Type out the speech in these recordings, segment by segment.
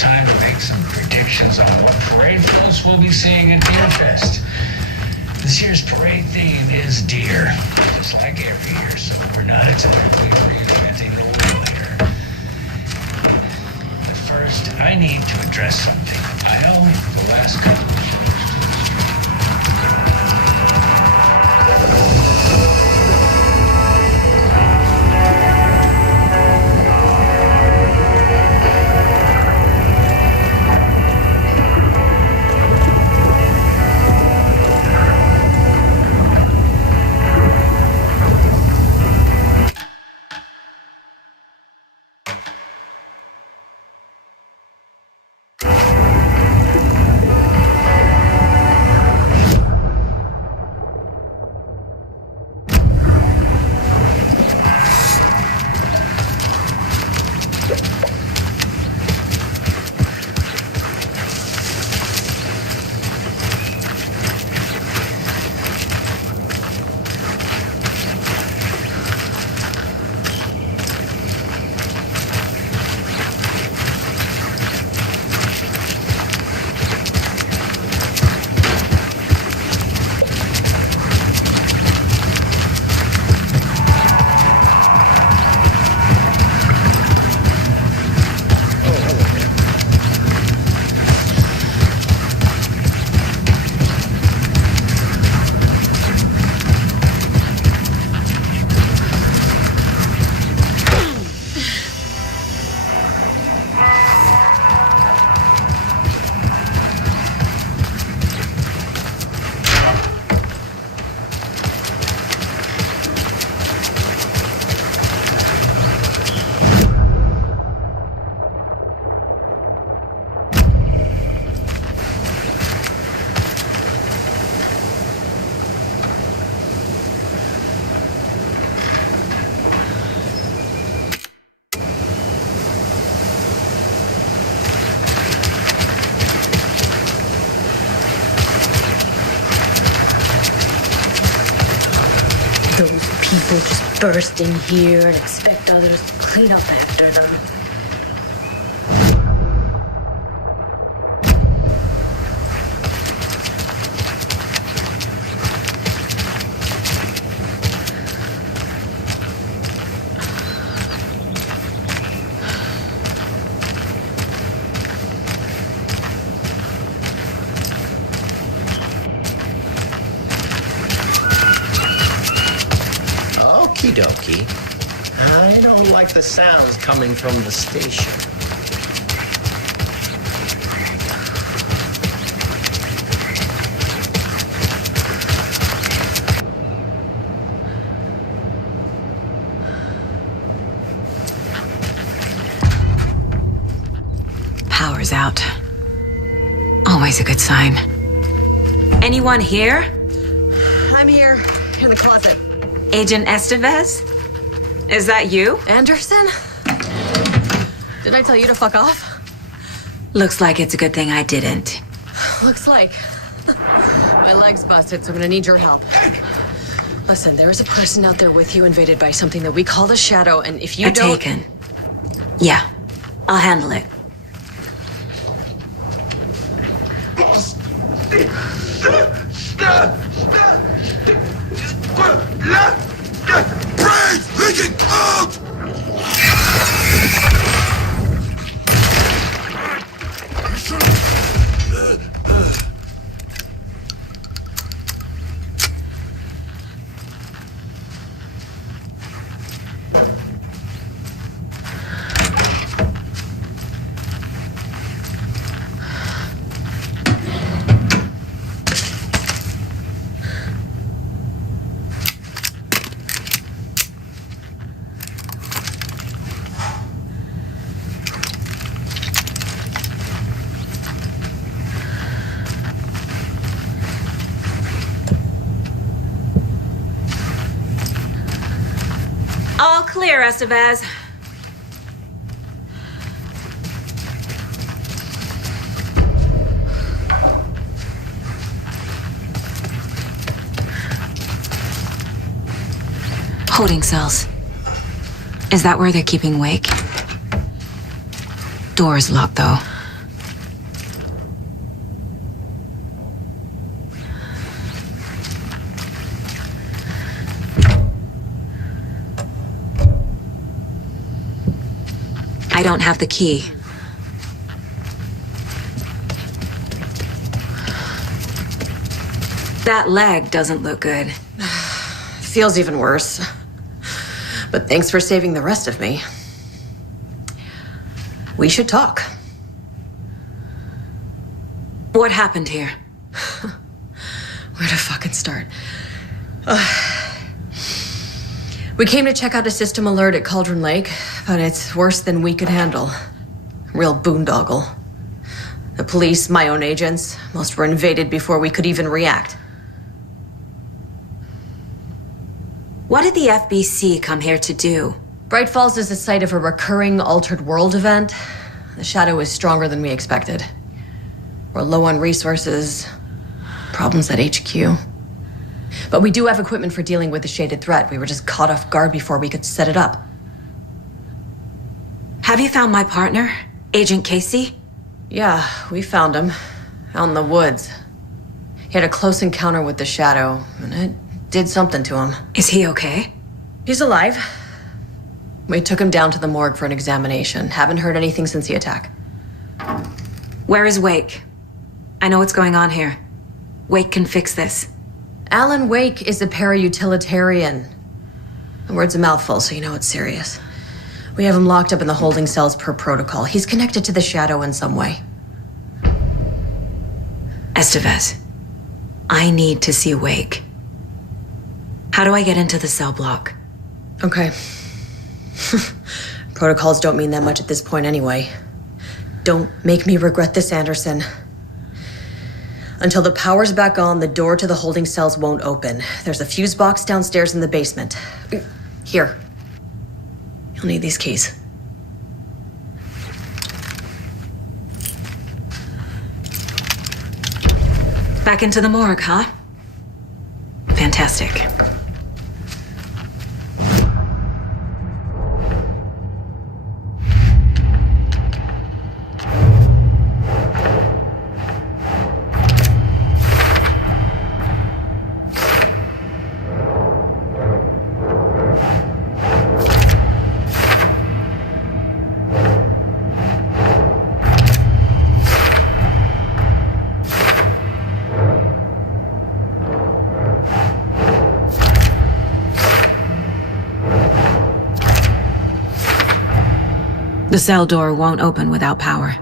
time to make some predictions on what parade floats we'll be seeing at Deer Fest. This year's parade theme is deer, just like every year, so we're not exactly reinventing the wheel here. But first, I need to address something. I owe the last couple of People just burst in here and expect others to clean up after them. Okie dokie. I don't like the sounds coming from the station. Power's out. Always a good sign. Anyone here? I'm here, in the closet. Agent Estevez? Is that you? Anderson? Did I tell you to fuck off? Looks like it's a good thing I didn't. Looks like. My leg's busted, so I'm gonna need your help. Listen, there is a person out there with you invaded by something that we call the Shadow, and if you don't... Taken. Yeah, I'll handle it. Brains leaking out! All clear, Estevez. Holding cells. Is that where they're keeping Wake? Door's locked, though. I don't have the key. That leg doesn't look good. Feels even worse. But thanks for saving the rest of me. We should talk. What happened here? Where to fucking start? We came to check out a system alert at Cauldron Lake, but it's worse than we could handle. Real boondoggle. The police, my own agents, most were invaded before we could even react. What did the FBC come here to do? Bright Falls is the site of a recurring altered world event. The shadow is stronger than we expected. We're low on resources, problems at HQ. But we do have equipment for dealing with the shaded threat. We were just caught off guard before we could set it up. Have you found my partner, Agent Casey? Yeah, we found him. Out in the woods. He had a close encounter with the shadow, and it did something to him. Is he okay? He's alive. We took him down to the morgue for an examination. Haven't heard anything since the attack. Where is Wake? I know what's going on here. Wake can fix this. Alan Wake is a para-utilitarian. The word's a mouthful, so you know it's serious. We have him locked up in the holding cells per protocol. He's connected to the shadow in some way. Estevez, I need to see Wake. How do I get into the cell block? Okay. Protocols don't mean that much at this point anyway. Don't make me regret this, Anderson. Until the power's back on, the door to the holding cells won't open. There's a fuse box downstairs in the basement. Here. You'll need these keys. Back into the morgue, huh? Fantastic. The cell door won't open without power.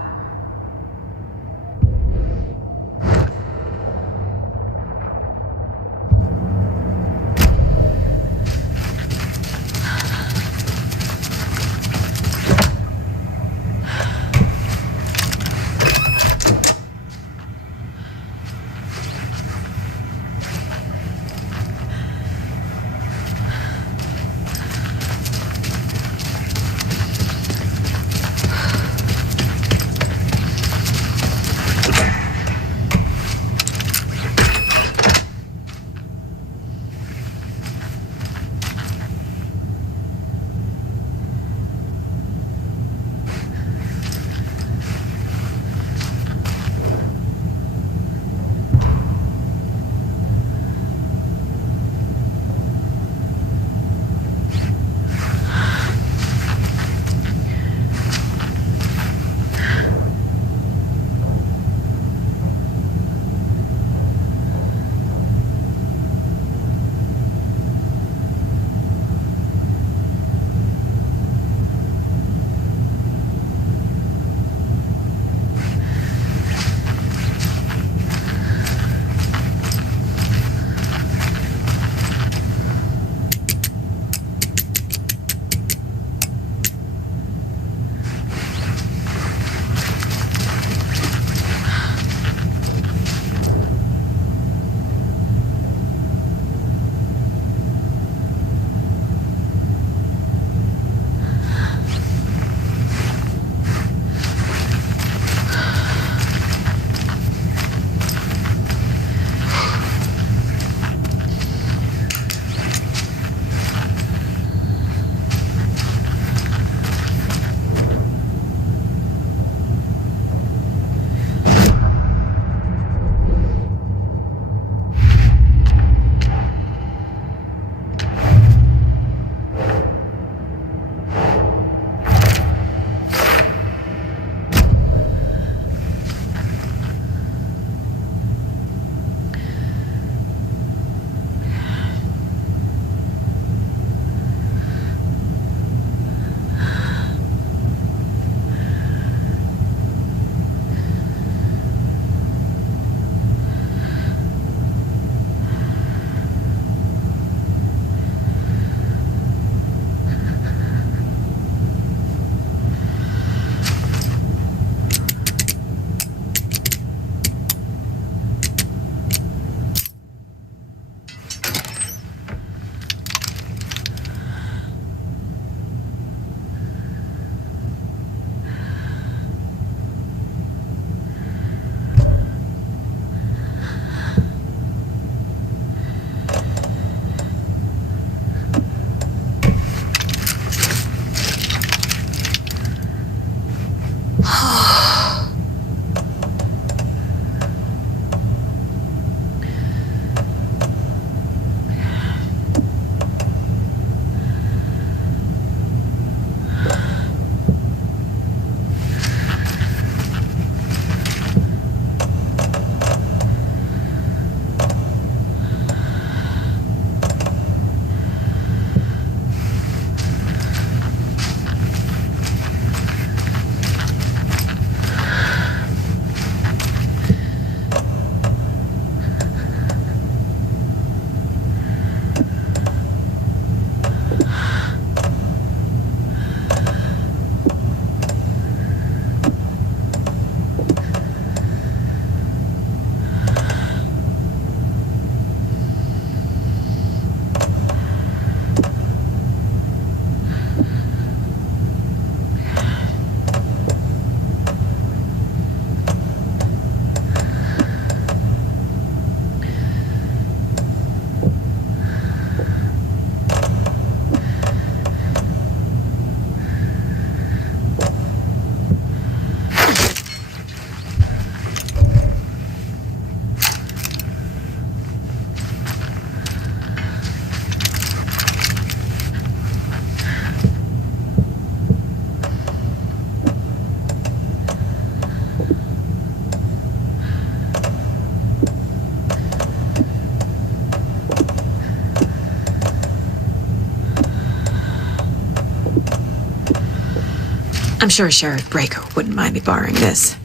I'm sure Sheriff Breaker wouldn't mind me borrowing this.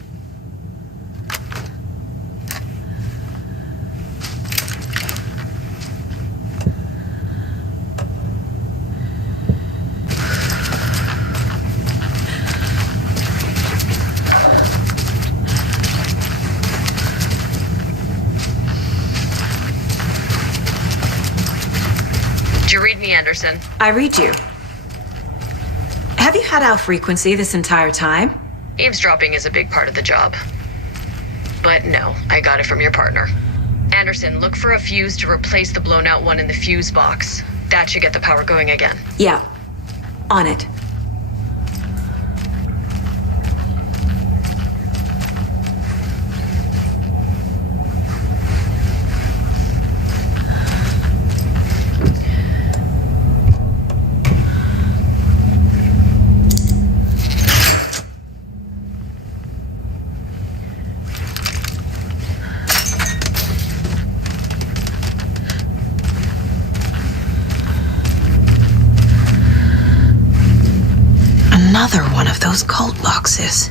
Did you read me, Anderson? I read you. Have you had our frequency this entire time? Eavesdropping is a big part of the job. But no, I got it from your partner. Anderson, look for a fuse to replace the blown out one in the fuse box. That should get the power going again. Yeah. On it. Another one of those cult boxes.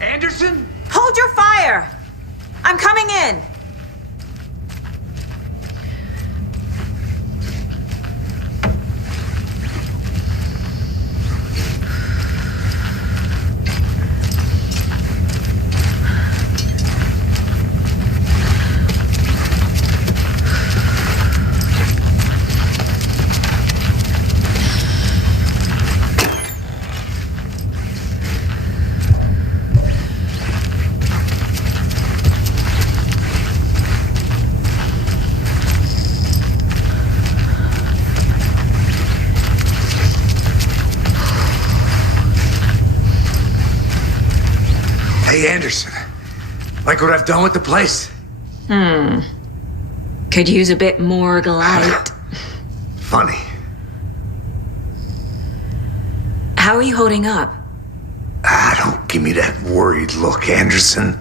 Anderson? Hold your fire! I'm coming in! Hey, Anderson. Like what I've done with the place? Could use a bit more light. Funny. How are you holding up? Don't give me that worried look, Anderson.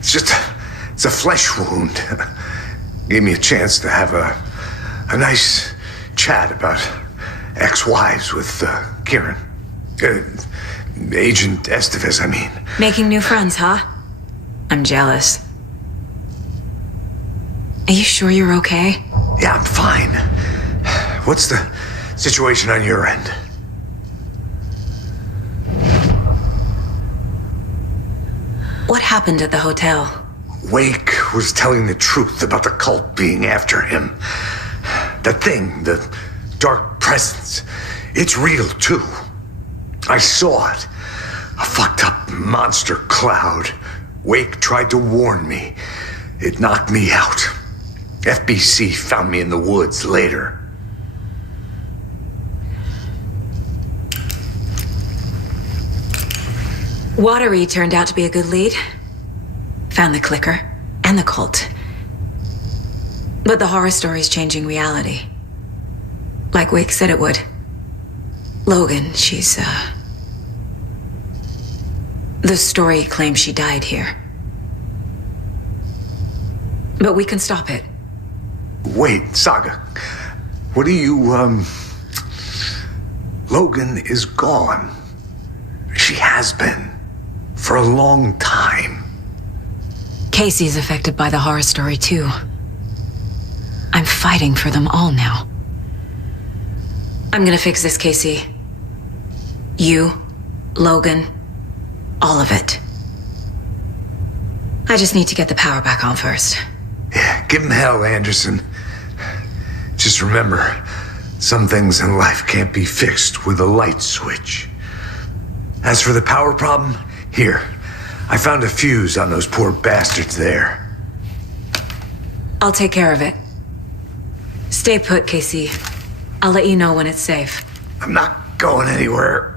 It's a flesh wound. Gave me a chance to have a nice chat about ex-wives with Kieran. Agent Estevez, I mean. Making new friends, huh? I'm jealous. Are you sure you're okay? Yeah, I'm fine. What's the situation on your end? What happened at the hotel? Wake was telling the truth about the cult being after him. That thing, the dark presence, it's real too. I saw it. A fucked up monster cloud. Wake tried to warn me. It knocked me out. FBC found me in the woods later. Watery turned out to be a good lead. Found the clicker and the cult. But the horror story's changing reality. Like Wake said it would. Logan, she's, the story claims she died here. But we can stop it. Wait, Saga. What do you, Logan is gone. She has been. For a long time. Casey's affected by the horror story, too. I'm fighting for them all now. I'm gonna fix this, Casey. You, Logan, all of it. I just need to get the power back on first. Yeah, give him hell, Anderson. Just remember, some things in life can't be fixed with a light switch. As for the power problem, here, I found a fuse on those poor bastards there. I'll take care of it. Stay put, Casey. I'll let you know when it's safe. I'm not going anywhere.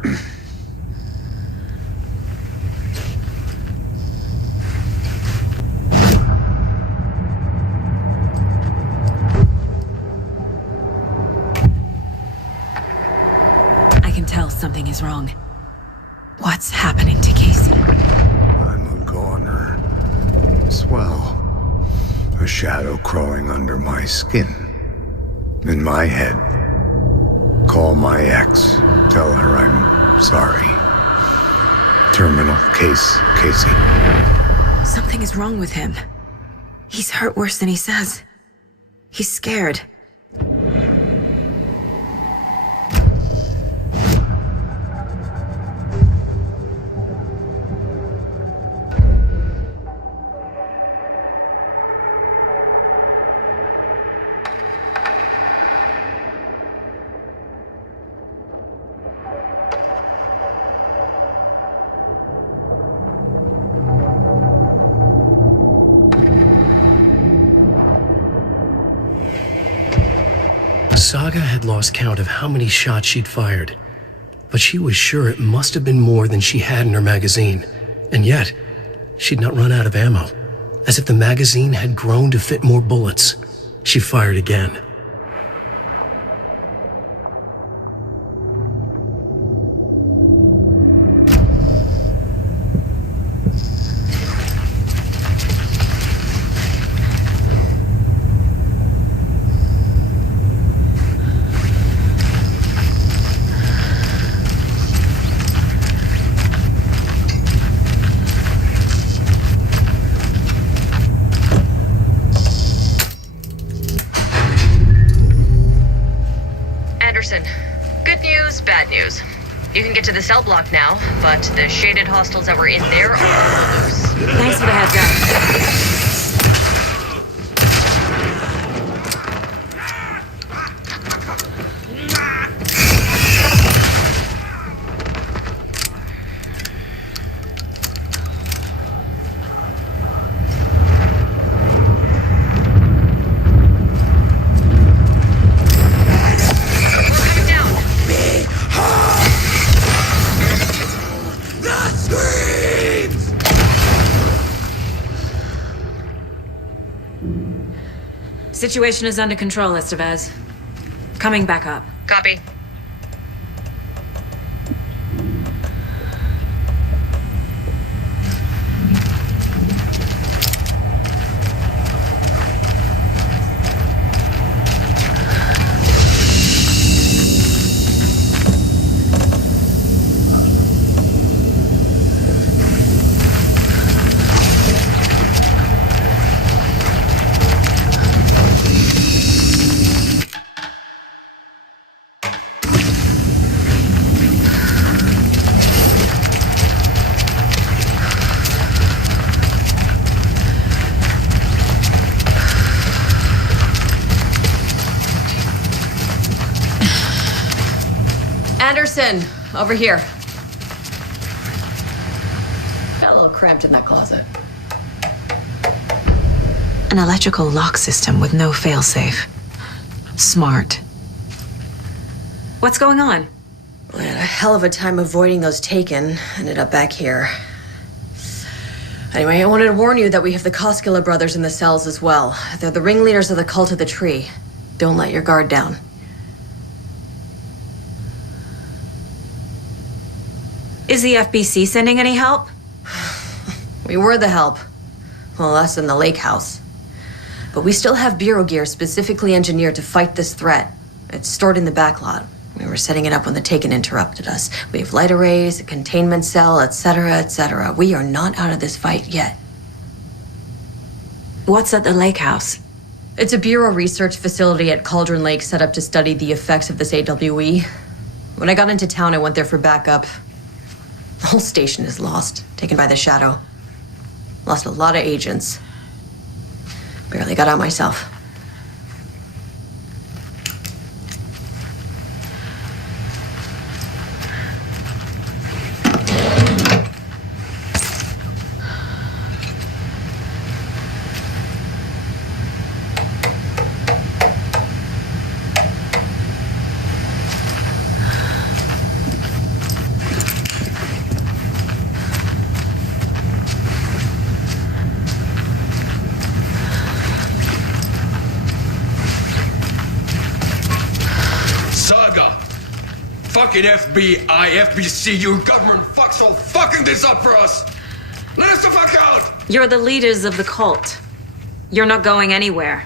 I can tell something is wrong. What's happening to Casey? I'm a goner. Swell. A shadow crawling under my skin. In my head. Call my ex. Tell her I'm sorry. Terminal case, Casey. Something is wrong with him. He's hurt worse than he says. He's scared. Saga had lost count of how many shots she'd fired, but she was sure it must have been more than she had in her magazine. And yet, she'd not run out of ammo. As if the magazine had grown to fit more bullets. She fired again. Anderson, good news, bad news. You can get to the cell block now, but the shaded hostiles that were in there are all loose. Thanks for the heads up. Situation is under control, Estevez. Coming back up. Copy. Anderson, over here. Got a little cramped in that closet. An electrical lock system with no failsafe. Smart. What's going on? We had a hell of a time avoiding those taken. Ended up back here. Anyway, I wanted to warn you that we have the Koskela brothers in the cells as well. They're the ringleaders of the cult of the tree. Don't let your guard down. Is the FBC sending any help? We were the help. Well, us in the lake house. But we still have bureau gear specifically engineered to fight this threat. It's stored in the back lot. We were setting it up when the Taken interrupted us. We have light arrays, a containment cell, etc., etc. We are not out of this fight yet. What's at the lake house? It's a bureau research facility at Cauldron Lake set up to study the effects of this AWE. When I got into town, I went there for backup. The whole station is lost, taken by the shadow. Lost a lot of agents. Barely got out myself. Fucking FBI, FBC, your government fucks all fucking this up for us! Let us the fuck out! You're the leaders of the cult. You're not going anywhere.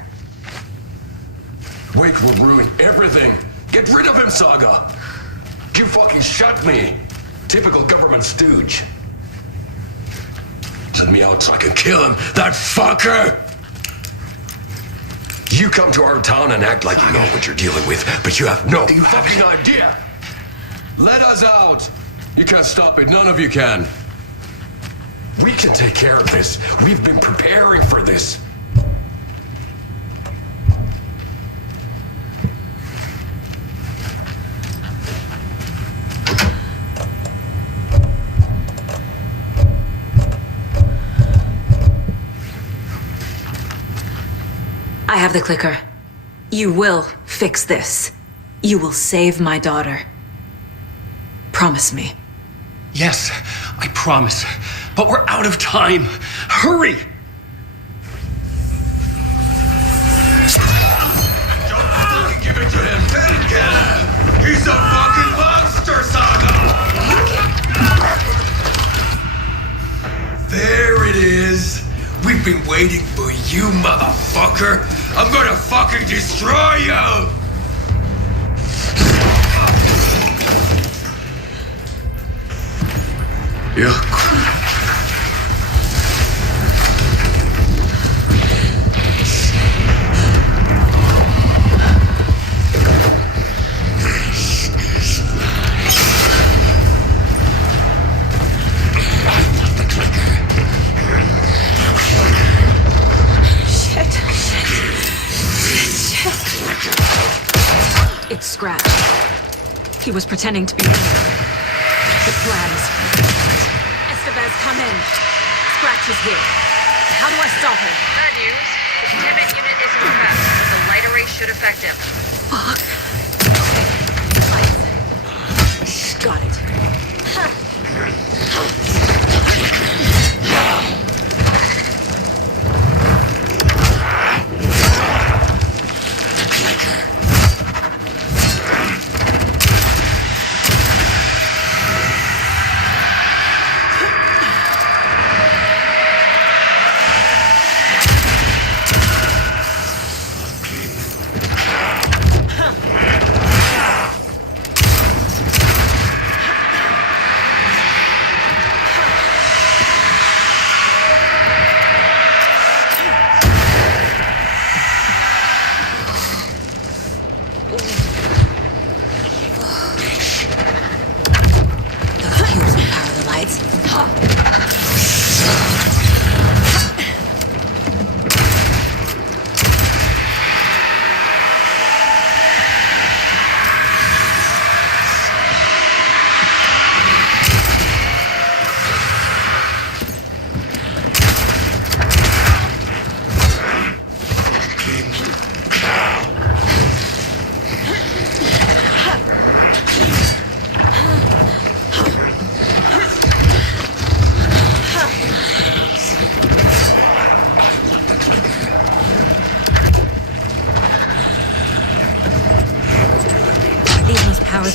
Wake will ruin everything. Get rid of him, Saga! You fucking shot me! Typical government stooge. Send me out so I can kill him, that fucker! You come to our town and act like you know what you're dealing with, but you have no fucking idea! Let us out! You can't stop it, none of you can. We can take care of this. We've been preparing for this. I have the clicker. You will fix this. You will save my daughter. Promise me. Yes, I promise. But we're out of time. Hurry! Don't fucking give it to him! Kill him! He's a fucking monster, Saga! There it is! We've been waiting for you, motherfucker! I'm gonna fucking destroy you! Yeah. It's scratched. He was pretending to be me. The plans. Estevez, come in. Scratch is here. How do I stop him? Bad news. The containment unit isn't trapped, but the light array should affect him. Fuck. Okay. Got it.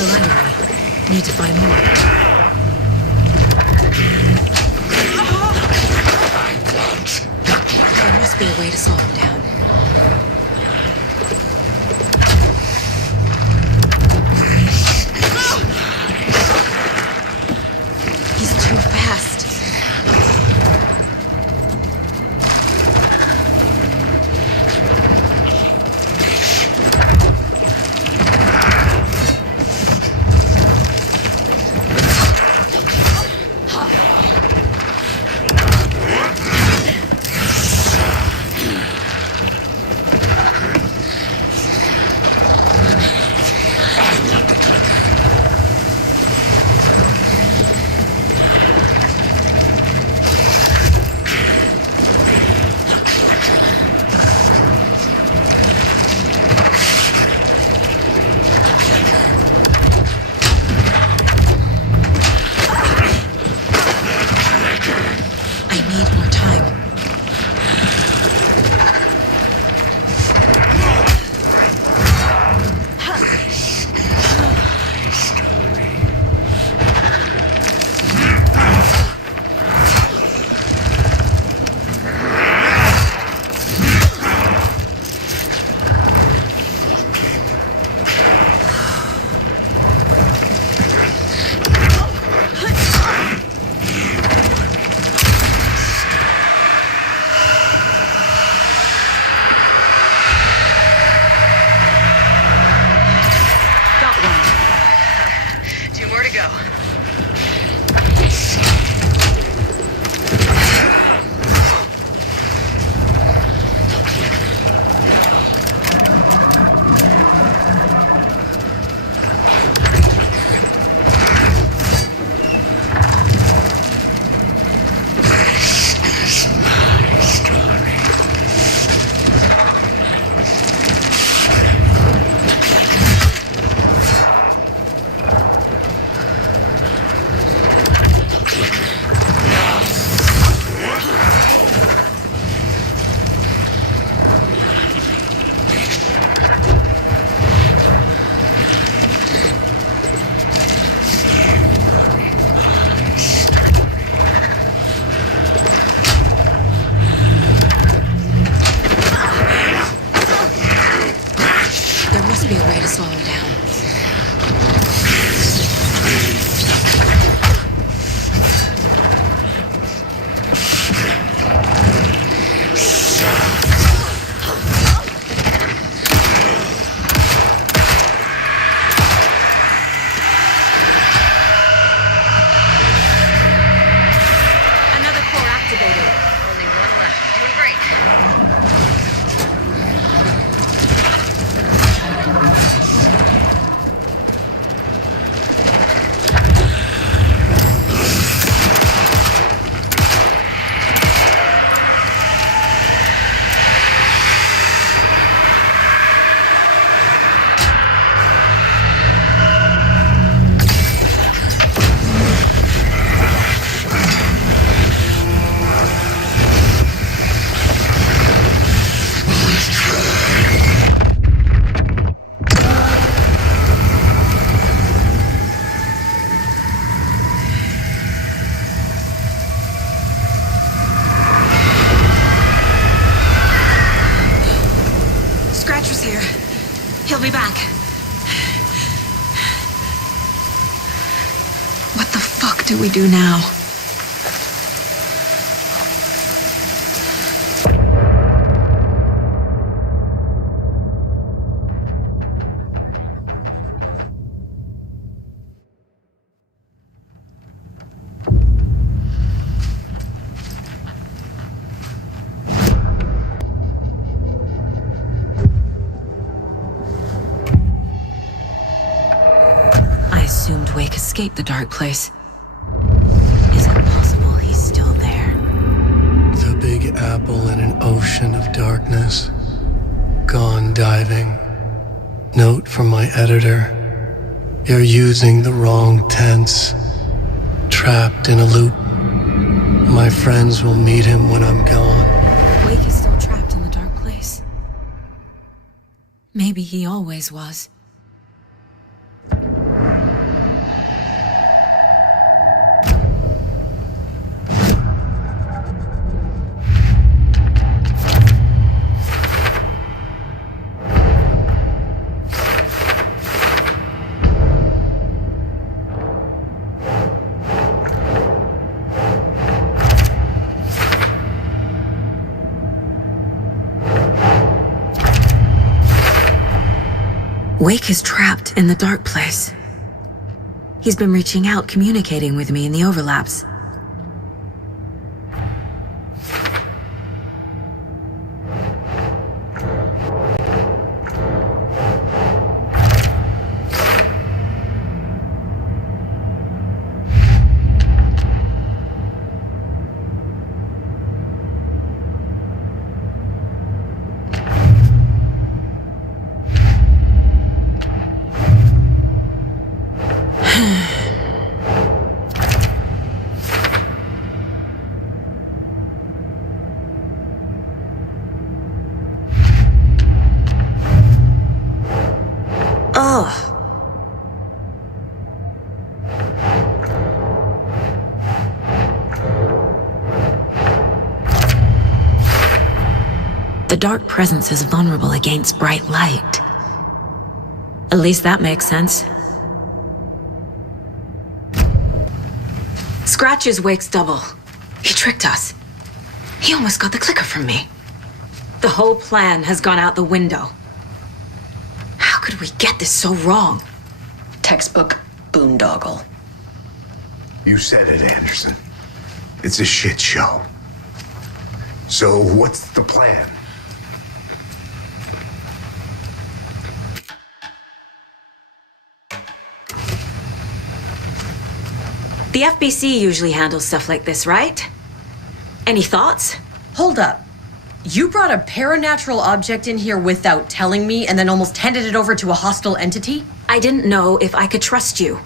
Another light array. Need to find more. There must be a way to slow him down. He's too fast. He'll be back. What the fuck do we do now? Escape the dark place. Is it possible he's still there? The Big Apple in an ocean of darkness. Gone diving. Note from my editor. You're using the wrong tense. Trapped in a loop. My friends will meet him when I'm gone. Wake is still trapped in the dark place. Maybe he always was. Wake is trapped in the dark place. He's been reaching out, communicating with me in the overlaps. The dark presence is vulnerable against bright light. At least that makes sense. Scratch is Wake's double. He tricked us. He almost got the clicker from me. The whole plan has gone out the window. How could we get this so wrong? Textbook boondoggle. You said it, Anderson. It's a shit show. So what's the plan? The FBC usually handles stuff like this, right? Any thoughts? Hold up. You brought a paranatural object in here without telling me and then almost handed it over to a hostile entity? I didn't know if I could trust you.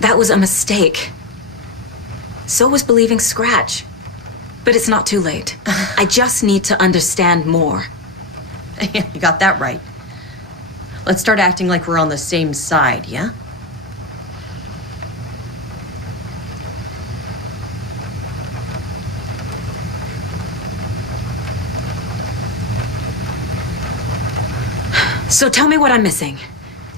That was a mistake. So was believing Scratch. But it's not too late. I just need to understand more. You got that right. Let's start acting like we're on the same side, yeah? So tell me what I'm missing.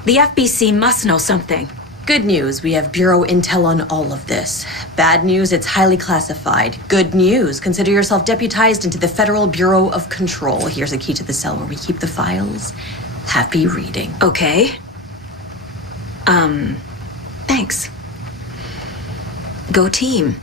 The FBC must know something. Good news, we have Bureau intel on all of this. Bad news, it's highly classified. Good news, consider yourself deputized into the Federal Bureau of Control. Here's a key to the cell where we keep the files. Happy reading. Okay. Thanks. Go team.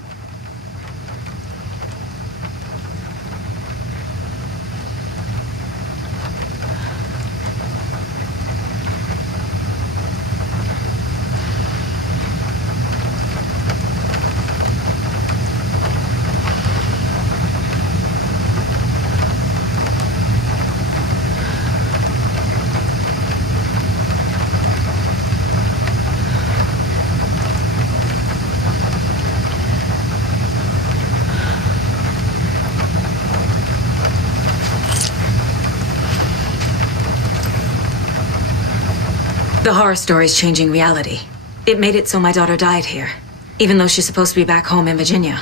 The horror story's changing reality. It made it so my daughter died here, even though she's supposed to be back home in Virginia.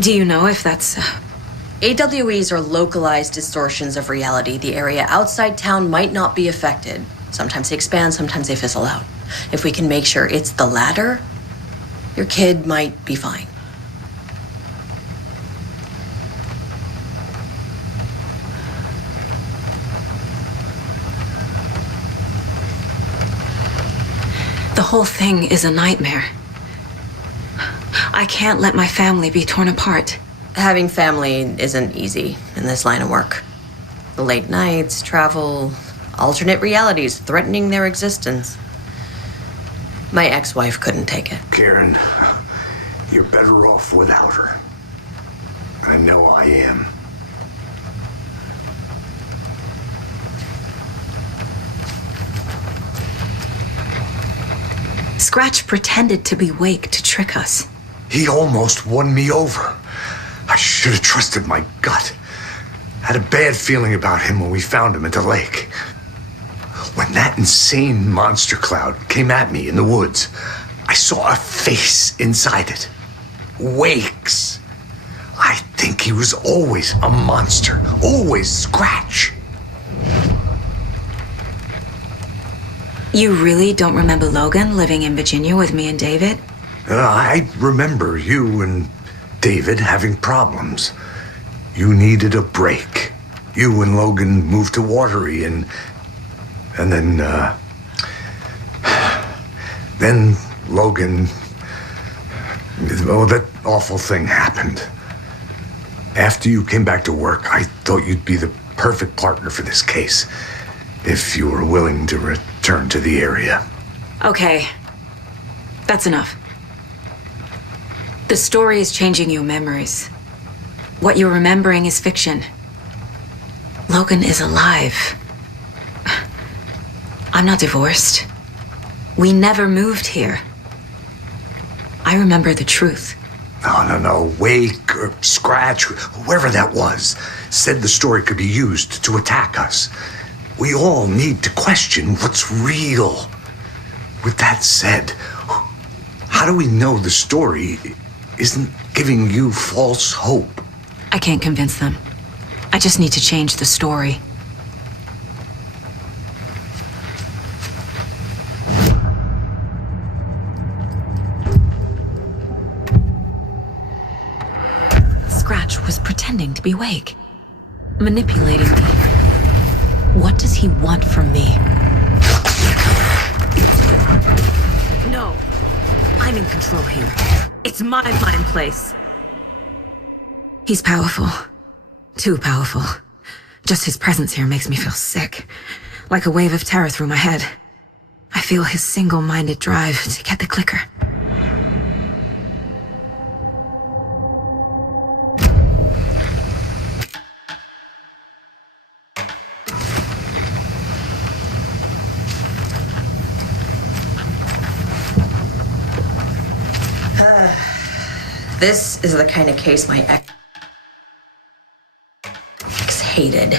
Do you know if that's... AWEs are localized distortions of reality. The area outside town might not be affected. Sometimes they expand, sometimes they fizzle out. If we can make sure it's the latter, your kid might be fine. The whole thing is a nightmare. I can't let my family be torn apart. Having family isn't easy in this line of work. The late nights, travel, alternate realities threatening their existence. My ex-wife couldn't take it. Karen, you're better off without her. I know I am. Scratch pretended to be Wake to trick us. He almost won me over. I should have trusted my gut. Had a bad feeling about him when we found him at the lake. When that insane monster cloud came at me in the woods, I saw a face inside it. Wake's. I think he was always a monster, always Scratch. You really don't remember Logan living in Virginia with me and David? I remember you and David having problems. You needed a break. You and Logan moved to Watery, and And then Logan, oh, that awful thing happened. After you came back to work, I thought you'd be the perfect partner for this case, if you were willing to return to the area. Okay. That's enough. The story is changing your memories. What you're remembering is fiction. Logan is alive. I'm not divorced. We never moved here. I remember the truth. No. Wake or Scratch, whoever that was, said the story could be used to attack us. We all need to question what's real. With that said, how do we know the story isn't giving you false hope? I can't convince them. I just need to change the story. Scratch was pretending to be Wake, manipulating me. What does he want from me? No, I'm in control here. It's my mind place. He's powerful. Too powerful. Just his presence here makes me feel sick. Like a wave of terror through my head. I feel his single-minded drive to get the clicker. This is the kind of case my ex hated.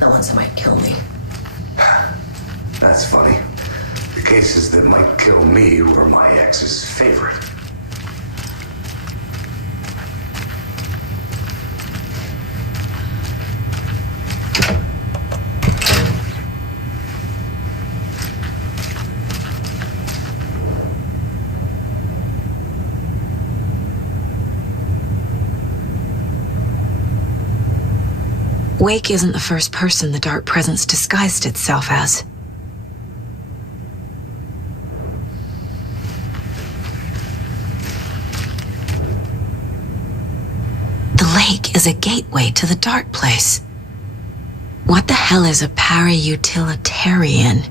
The ones that might kill me. That's funny. The cases that might kill me were my ex's favorite. Wake isn't the first person the Dark Presence disguised itself as. The lake is a gateway to the Dark Place. What the hell is a para-utilitarian?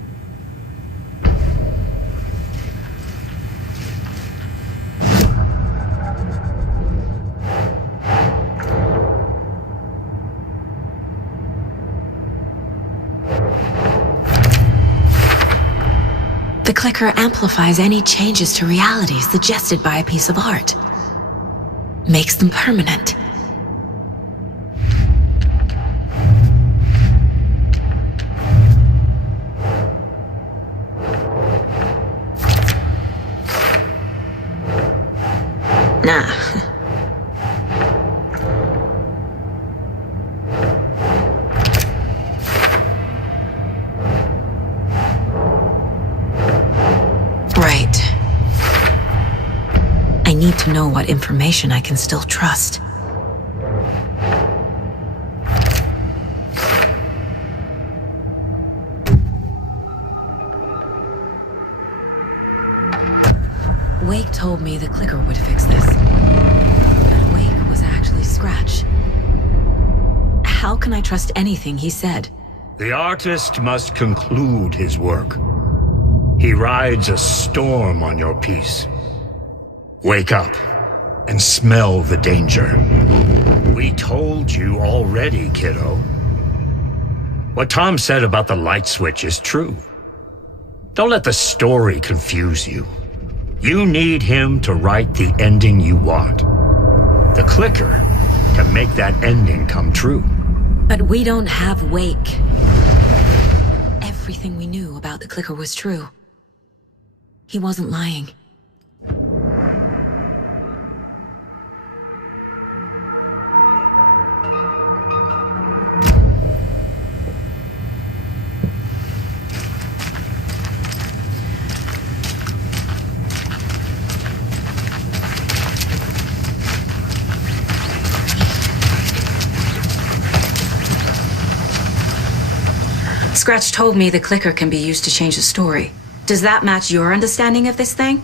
The clicker amplifies any changes to reality suggested by a piece of art. Makes them permanent. Nah. I need to know what information I can still trust. Wake told me the clicker would fix this. But Wake was actually Scratch. How can I trust anything he said? The artist must conclude his work. He rides a storm on your piece. Wake up and smell the danger. We told you already, kiddo. What Tom said about the light switch is true. Don't let the story confuse you. You need him to write the ending you want. The clicker can make that ending come true. But we don't have Wake. Everything we knew about the clicker was true. He wasn't lying. Scratch told me the clicker can be used to change the story. Does that match your understanding of this thing?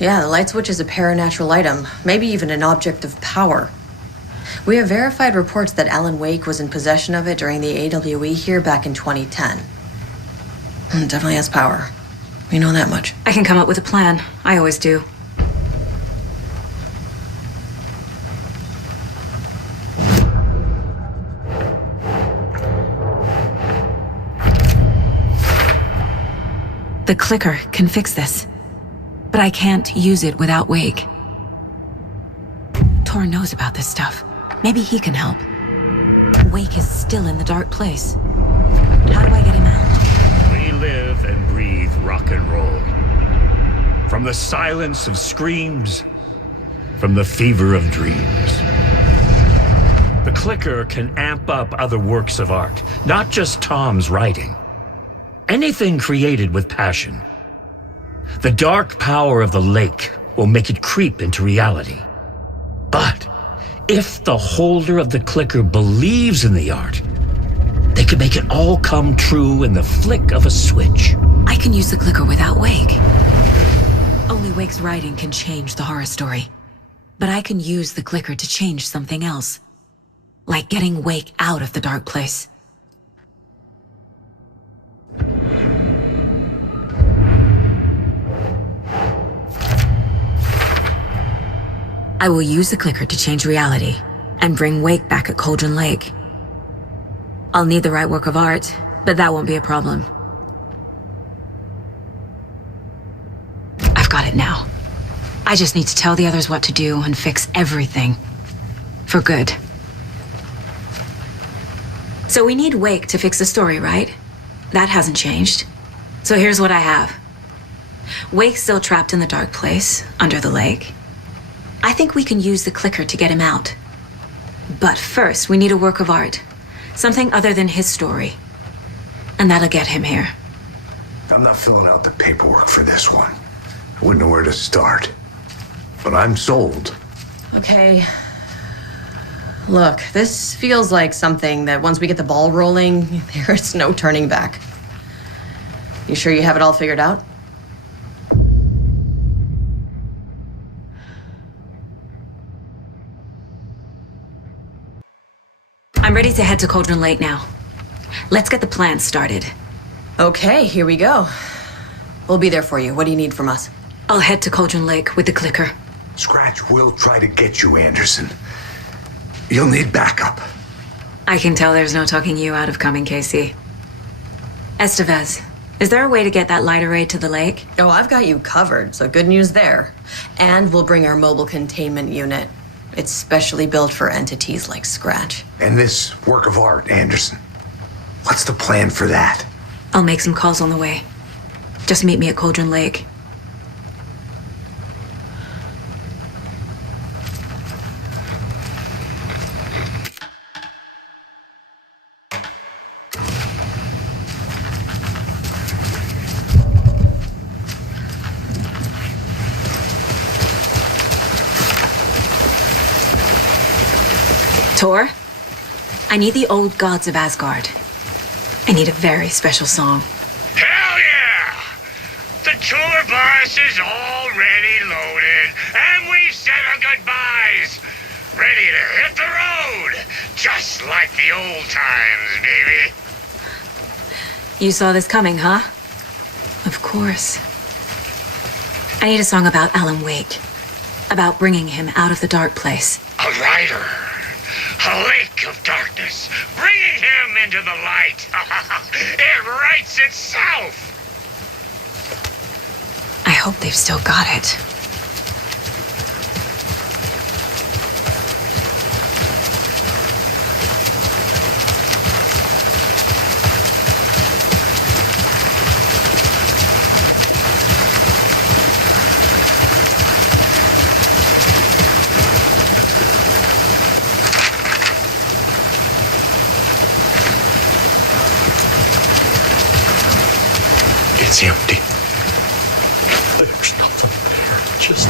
Yeah, the light switch is a paranatural item, maybe even an object of power. We have verified reports that Alan Wake was in possession of it during the AWE here back in 2010. It definitely has power. We know that much. I can come up with a plan. I always do. The clicker can fix this, but I can't use it without Wake. Tor knows about this stuff. Maybe he can help. Wake is still in the dark place. How do I get him out? We live and breathe rock and roll. From the silence of screams, from the fever of dreams. The clicker can amp up other works of art, not just Tom's writing. Anything created with passion. The dark power of the lake will make it creep into reality. But if the holder of the clicker believes in the art, they can make it all come true in the flick of a switch. I can use the clicker without Wake. Only Wake's writing can change the horror story. But I can use the clicker to change something else. Like getting Wake out of the dark place. I will use the clicker to change reality and bring Wake back at Cauldron Lake. I'll need the right work of art, but that won't be a problem. I've got it now. I just need to tell the others what to do and fix everything. For good. So we need Wake to fix the story, right? That hasn't changed. So here's what I have. Wake's still trapped in the dark place, under the lake. I think we can use the clicker to get him out. But first, we need a work of art. Something other than his story. And that'll get him here. I'm not filling out the paperwork for this one. I wouldn't know where to start. But I'm sold. Okay. Look, this feels like something that once we get the ball rolling, there's no turning back. You sure you have it all figured out? I'm ready to head to Cauldron Lake now. Let's get the plan started. Okay, here we go. We'll be there for you. What do you need from us? I'll head to Cauldron Lake with the clicker. Scratch will try to get you, Anderson. You'll need backup. I can tell there's no talking you out of coming, Casey. Estevez, is there a way to get that light array to the lake? Oh, I've got you covered, so good news there. And we'll bring our mobile containment unit. It's specially built for entities like Scratch. And this work of art, Anderson. What's the plan for that? I'll make some calls on the way. Just meet me at Cauldron Lake. Tor, I need the old gods of Asgard. I need a very special song. Hell yeah! The tour bus is already loaded, and we've said our goodbyes. Ready to hit the road, just like the old times, baby. You saw this coming, huh? Of course. I need a song about Alan Wake. About bringing him out of the dark place. A rider. A lake of darkness, bringing him into the light. It writes itself. I hope they've still got it. It's empty. There's nothing there. Just...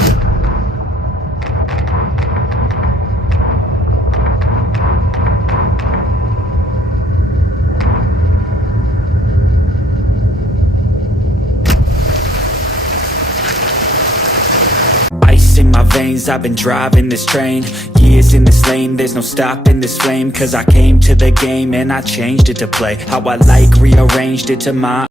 lanes, I've been driving this train. Years in this lane, there's no stopping this flame. Cause I came to the game and I changed it to play how I like, rearranged it to my